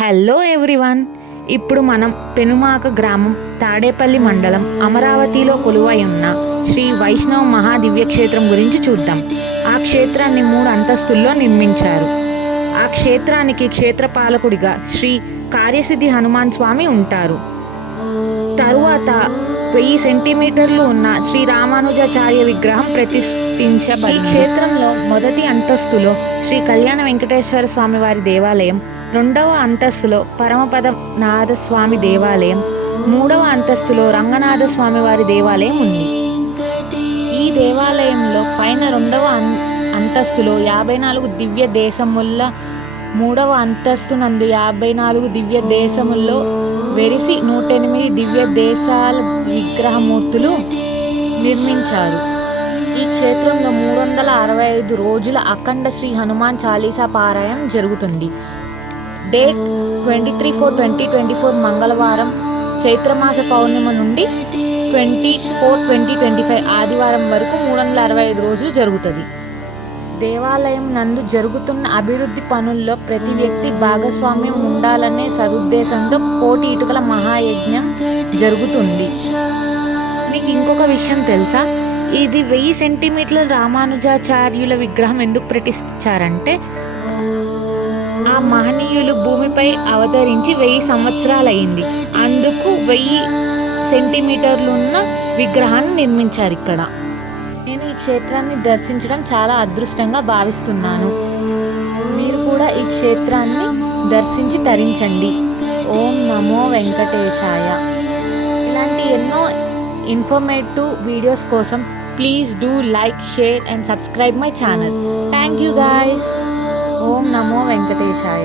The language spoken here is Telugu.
Hello everyone. ఇప్పుడు మనం పెనుమాక గ్రామం, తాడేపల్లి మండలం, అమరావతిలో కొలువై ఉన్న శ్రీ వైష్ణవ మహాదివ్యక్షేత్రం గురించి చూద్దాం. ఆ క్షేత్రాన్ని 3 అంతస్తుల్లో నిర్మించారు. ఆ క్షేత్రానికి క్షేత్రపాలకుడిగా శ్రీ కార్యసిద్ధి హనుమాన్ స్వామి ఉంటారు. తరువాత 1000 సెంటీమీటర్లు ఉన్న శ్రీ రామానుజాచార్య విగ్రహం ప్రతిష్ఠించబడింది. ఈ క్షేత్రంలో మొదటి అంతస్తులో శ్రీ కళ్యాణ వెంకటేశ్వర స్వామి వారి దేవాలయం, 2వ అంతస్తులో పరమపదనాథ స్వామి దేవాలయం, 3వ అంతస్తులో రంగనాథ స్వామి వారి దేవాలయం ఉంది. ఈ దేవాలయంలో పైన 2వ అంతస్తులో 54 దివ్య దేశముల, 3వ అంతస్తు నందు 54 దివ్య దేశముల్లో వెరిసి 108 దివ్య దేశాల విగ్రహమూర్తులు నిర్మించారు. ఈ క్షేత్రంలో 365 రోజుల అఖండ శ్రీ హనుమాన్ చాలీసా పారాయణం జరుగుతుంది. డేట్ 23/4/2024 మంగళవారం, చైత్రమాస పౌర్ణిమ నుండి 24/2025 ఆదివారం వరకు 365 రోజులు జరుగుతుంది. దేవాలయం నందు జరుగుతున్న అభివృద్ధి పనుల్లో ప్రతి వ్యక్తి భాగస్వామ్యం ఉండాలనే సదుద్దేశంతో కోటి ఇటుకల మహాయజ్ఞం జరుగుతుంది. మీకు ఇంకొక విషయం తెలుసా? ఇది 1000 సెంటీమీటర్ల రామానుజాచార్యుల విగ్రహం ఎందుకు ప్రతిష్ఠించారంటే, ఆ మహనీయులు భూమిపై అవతరించి 1000 సంవత్సరాలయ్యింది. అందుకు 1000 సెంటీమీటర్లున్న విగ్రహాన్ని నిర్మించారు ఇక్కడ. నేను ఈ క్షేత్రాన్ని దర్శించడం చాలా అదృష్టంగా భావిస్తున్నాను. మీరు కూడా ఈ క్షేత్రాన్ని దర్శించి తరించండి. ఓం నమో వెంకటేశాయ. ఇలాంటి ఎన్నో ఇన్ఫర్మేటివ్ వీడియోస్ కోసం please do like, share and subscribe my channel. Thank you guys. ఓం నమో వెంకటేశాయ.